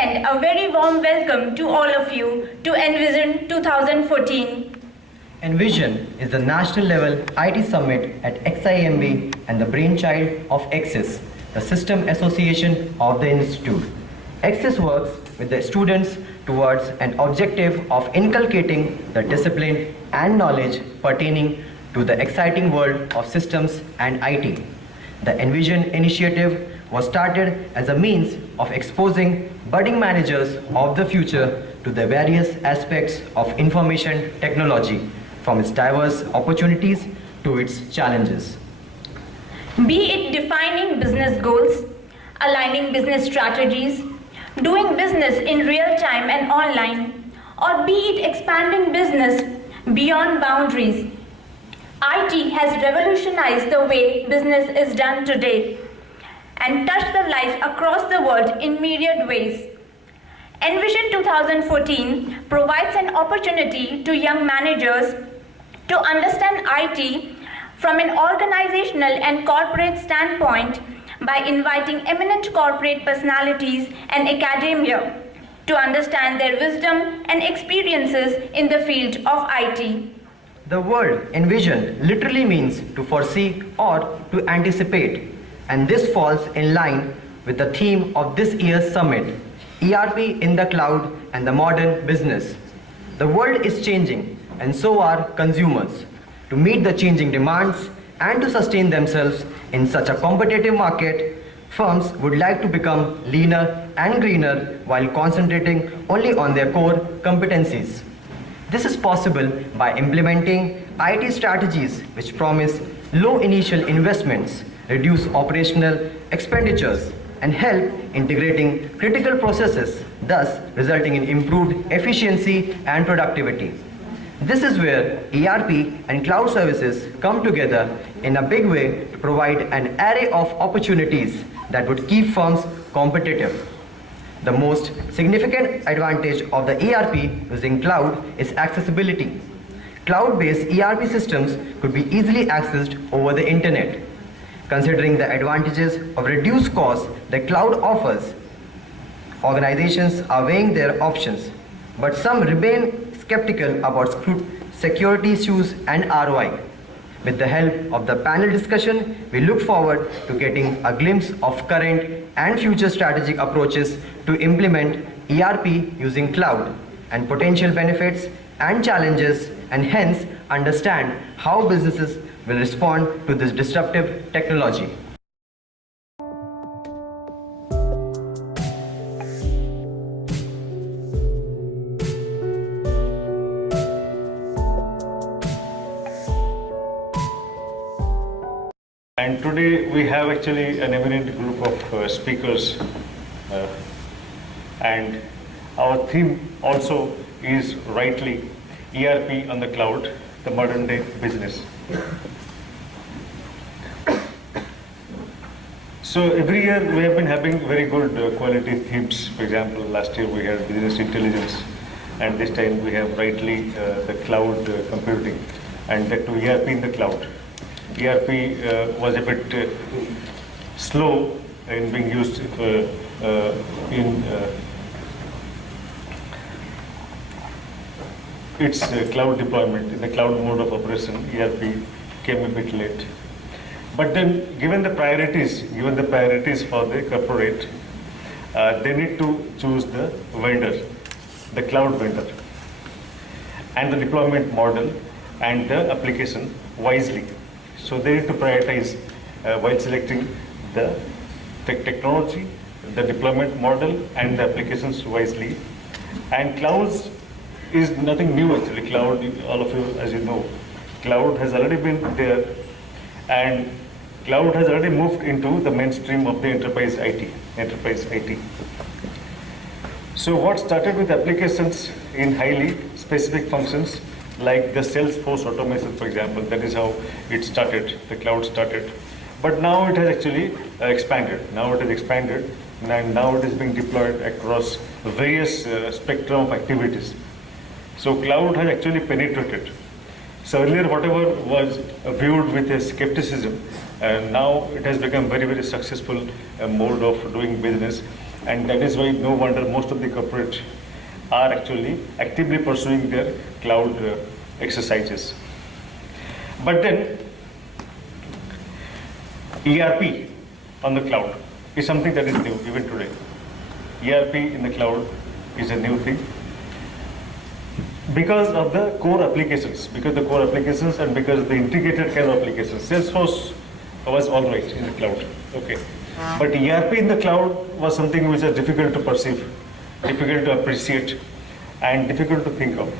extend a very warm welcome to all of you to Envision 2014. Envision is the national level IT summit at XIMB and the brainchild of X-Sys, the system association of the institute. X-Sys works with the students towards an objective of inculcating the discipline and knowledge pertaining to the exciting world of systems and IT. The Envision initiative was started as a means of exposing budding managers of the future to the various aspects of information technology, from its diverse opportunities to its challenges. Be it defining business goals, aligning business strategies, doing business in real time and online, or be it expanding business beyond boundaries, IT has revolutionized the way business is done today and touched the lives across the world in myriad ways. Envision 2014 provides an opportunity to young managers to understand IT from an organizational and corporate standpoint by inviting eminent corporate personalities and academia to understand their wisdom and experiences in the field of IT. The word envision literally means to foresee or to anticipate, and this falls in line with the theme of this year's summit, ERP in the cloud and the modern business. The world is changing, and so are consumers. To meet the changing demands and to sustain themselves in such a competitive market, firms would like to become leaner and greener while concentrating only on their core competencies. This is possible by implementing IT strategies which promise low initial investments, reduce operational expenditures, and help integrating critical processes, thus resulting in improved efficiency and productivity. This is where ERP and cloud services come together in a big way to provide an array of opportunities that would keep firms competitive. The most significant advantage of the ERP using cloud is accessibility. Cloud-based ERP systems could be easily accessed over the internet. Considering the advantages of reduced costs the cloud offers, organizations are weighing their options, but some remain skeptical about security issues and ROI. With the help of the panel discussion, we look forward to getting a glimpse of current and future strategic approaches to implement ERP using cloud and potential benefits and challenges, and hence understand how businesses will respond to this disruptive technology. And today we have actually an eminent group of speakers, and our theme also is rightly ERP on the cloud, the modern day business. So every year we have been having very good quality themes. For example, last year we had business intelligence, and this time we have rightly the cloud computing, and that to ERP in the cloud. ERP was a bit slow in being used in its cloud deployment, in the cloud mode of operation. ERP came a bit late. But then, given the priorities for the corporate, they need to choose the vendor, the cloud vendor, and the deployment model and the application wisely. So they need to prioritize while selecting the technology, the deployment model, and the applications wisely. And clouds is nothing new actually. Cloud, all of you, as you know, cloud has already been there, and cloud has already moved into the mainstream of the enterprise IT. So what started with applications in highly specific functions, like the Salesforce automation, for example, that is how it started, the cloud started. But now it has actually expanded. Now it has expanded, and now it is being deployed across various spectrum of activities. So cloud has actually penetrated. So earlier, whatever was viewed with a skepticism, now it has become very, very successful mode of doing business. And that is why no wonder most of the corporate are actually actively pursuing their cloud exercises. But then ERP on the cloud is something that is new even today. ERP in the cloud is a new thing because of the core applications, and because of the integrated kind of applications. Salesforce was all right in the cloud, okay. But ERP in the cloud was something which is difficult to perceive, difficult to appreciate, and difficult to think of.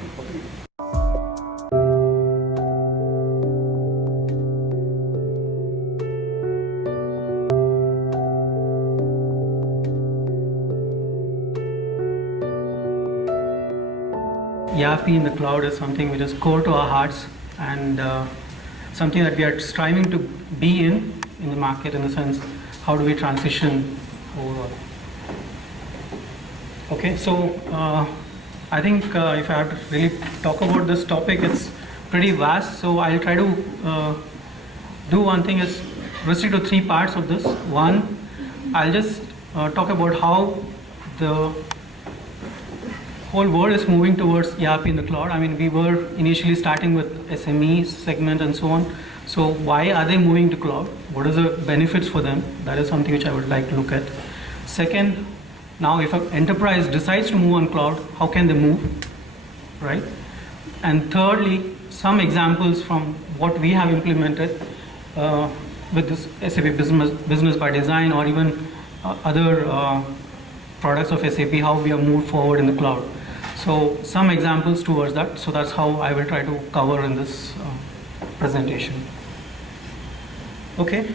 ERP in the cloud is something which is core to our hearts, and something that we are striving to be in the market, in the sense, how do we transition overall. Okay, so I think if I have to really talk about this topic, it's pretty vast, so I'll try to do one thing is restrict to 3 parts of this. One, I'll just talk about how the whole world is moving towards ERP in the cloud. I mean, we were initially starting with SME segment and so on. So why are they moving to cloud? What are the benefits for them? That is something which I would like to look at. Second, now if an enterprise decides to move on cloud, how can they move, right? And thirdly, some examples from what we have implemented with this SAP business by design, or even other products of SAP, how we have moved forward in the cloud. So some examples towards that. So that's how I will try to cover in this presentation. Okay.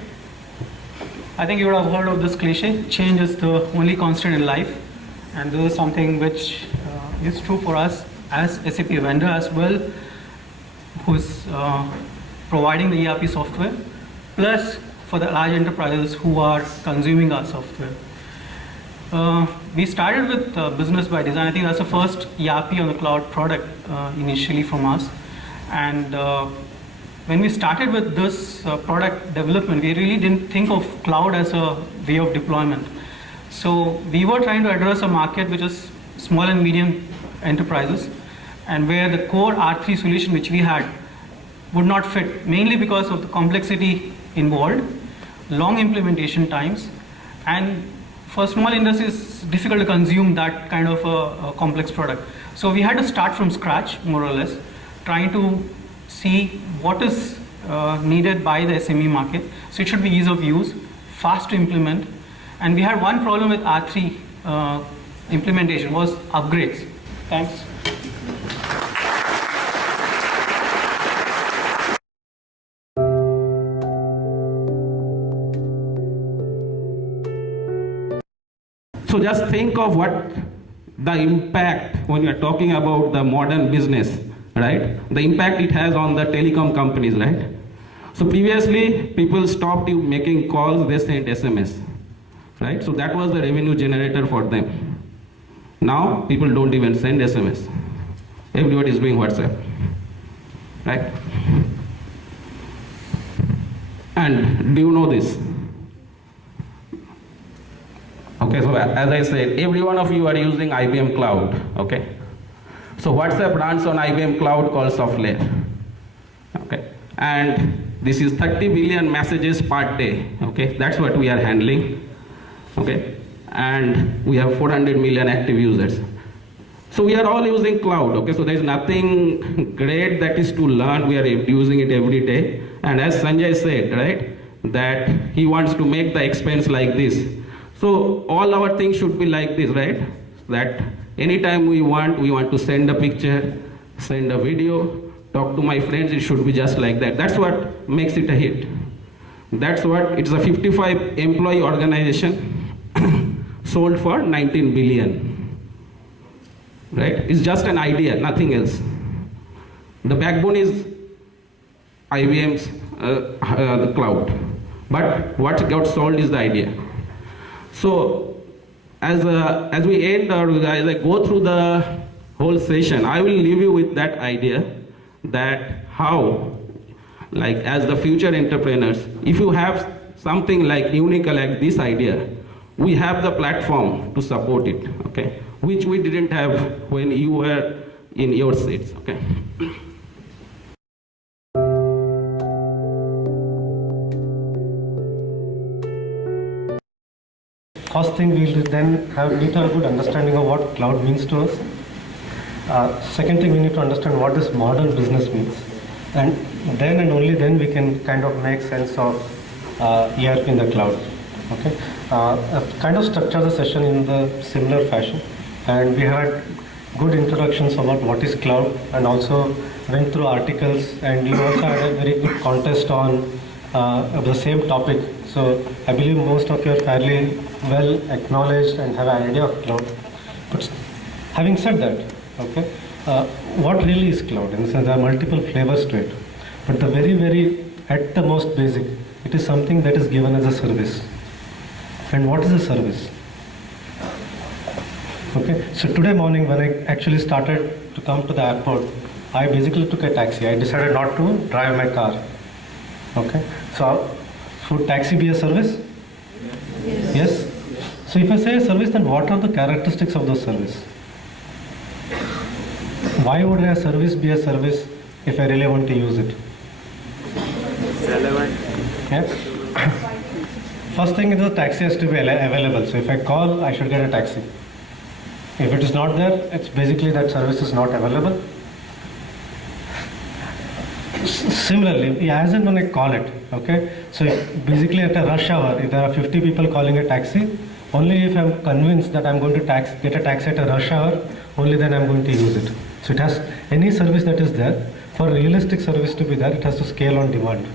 I think you would have heard of this cliche, change is the only constant in life. And this is something which is true for us as SAP vendor as well, who is providing the ERP software, plus for the large enterprises who are consuming our software. We started with business by design. I think that's the first ERP on the cloud product initially from us. And when we started with this product development, we really didn't think of cloud as a way of deployment. So we were trying to address a market which is small and medium enterprises, and where the core R3 solution which we had would not fit, mainly because of the complexity involved, long implementation times, and for small industries, it's difficult to consume that kind of a complex product. So we had to start from scratch, more or less, trying to see what is needed by the SME market. So it should be ease of use, fast to implement. And we had one problem with R3 implementation was upgrades. Thanks. So just think of what the impact when you're talking about the modern business, right? The impact it has on the telecom companies, right? So previously, people stopped you making calls, they sent SMS, right? So that was the revenue generator for them. Now, people don't even send SMS. Everybody is doing WhatsApp, right? And do you know this? Okay, so as I said, every one of you are using IBM Cloud, okay? So WhatsApp runs on IBM Cloud called soft layer, okay? And this is 30 billion messages per day, okay? That's what we are handling, okay? And we have 400 million active users. So we are all using cloud, okay? So there is nothing great that is to learn. We are using it every day. And as Sanjay said, right, that he wants to make the expense like this. So all our things should be like this, right? That anytime we want to send a picture, send a video, talk to my friends, it should be just like that. That's what makes it a hit. That's what, it's a 55 employee organization sold for 19 billion, right? It's just an idea, nothing else. The backbone is IBM's the cloud. But what got sold is the idea. So, as we end, or as I go through the whole session, I will leave you with that idea that how, like as the future entrepreneurs, if you have something like unique like this idea, we have the platform to support it, okay, which we didn't have when you were in your seats, okay. First thing, we'll then need to have a good understanding of what cloud means to us. Second thing, we need to understand what this modern business means. And only then we can kind of make sense of ERP in the cloud. Okay, I've kind of structured the session in the similar fashion, and we had good introductions about what is cloud, and also went through articles, and you also had a very good contest on the same topic. So I believe most of you are fairly well acknowledged and have an idea of cloud. But having said that, okay, what really is cloud? In the sense, there are multiple flavors to it. But the very at the most basic, it is something that is given as a service. And what is a service? Okay, so today morning when I actually started to come to the airport, I basically took a taxi. I decided not to drive my car. Okay, so should taxi be a service? Yes. So if I say a service, then what are the characteristics of those service? Why would a service be a service if I really want to use it? Relevant. Yeah. First thing is the taxi has to be available. So if I call, I should get a taxi. If it is not there, it's basically that service is not available. Similarly, as and when I call it, okay, so basically at a rush hour, if there are 50 people calling a taxi, only if I'm convinced that I'm going to get a taxi at a rush hour, only then I'm going to use it. So it has any service that is there, for realistic service to be there, it has to scale on demand.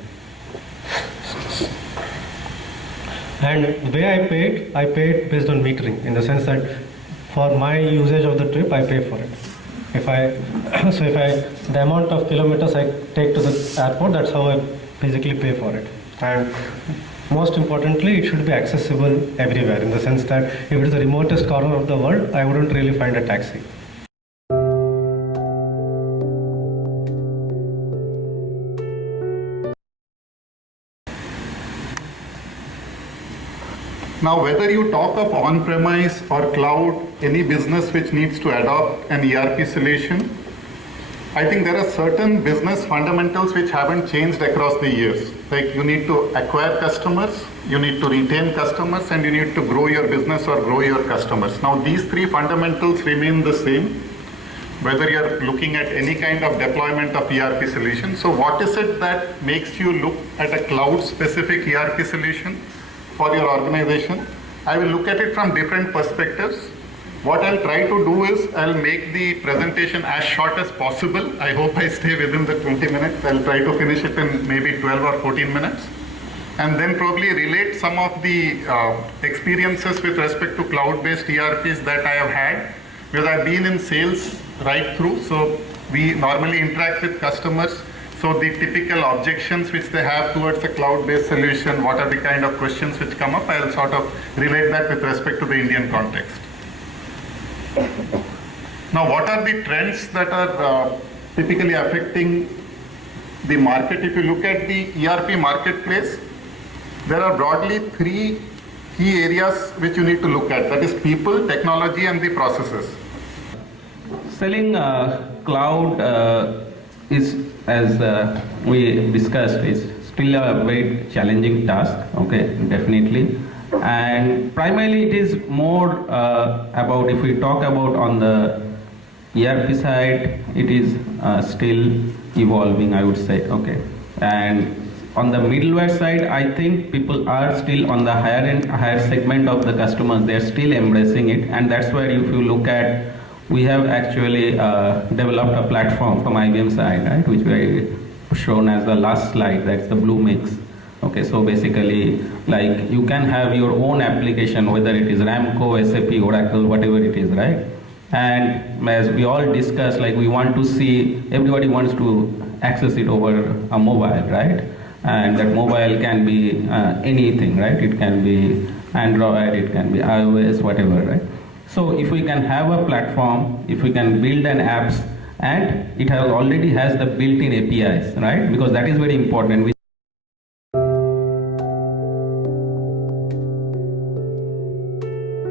And the way I pay it based on metering, in the sense that for my usage of the trip, I pay for it. The amount of kilometers I take to the airport, that's how I basically pay for it. And most importantly, it should be accessible everywhere, in the sense that if it is the remotest corner of the world, I wouldn't really find a taxi. Now, whether you talk of on-premise or cloud, any business which needs to adopt an ERP solution, I think there are certain business fundamentals which haven't changed across the years. Like you need to acquire customers, you need to retain customers, and you need to grow your business or grow your customers. Now, these three fundamentals remain the same, whether you're looking at any kind of deployment of ERP solution. So what is it that makes you look at a cloud-specific ERP solution for your organization? I will look at it from different perspectives. What I'll try to do is I'll make the presentation as short as possible. I hope I stay within the 20 minutes. I'll try to finish it in maybe 12 or 14 minutes. And then probably relate some of the experiences with respect to cloud-based ERPs that I have had, because I've been in sales right through. So we normally interact with customers. So the typical objections which they have towards a cloud-based solution, what are the kind of questions which come up, I'll sort of relate that with respect to the Indian context. Now, what are the trends that are typically affecting the market? If you look at the ERP marketplace, there are broadly three key areas which you need to look at. That is people, technology, and the processes. Selling cloud is, as we discussed, is still a very challenging task, okay, definitely. And primarily it is more about, if we talk about on the ERP side, it is still evolving, I would say, okay. And on the middleware side, I think people are still on the higher segment of the customers, they are still embracing it, and that's where if you look at, we have actually developed a platform from IBM side, right, which we shown as the last slide, that's the Blue Mix. Okay, so basically, like you can have your own application, whether it is Ramco, SAP, Oracle, whatever it is, right? And as we all discussed, like we want to see, everybody wants to access it over a mobile, right? And that mobile can be anything, right? It can be Android, it can be iOS, whatever, right? So if we can have a platform, if we can build an apps, and it already has the built-in APIs, right? Because that is very important.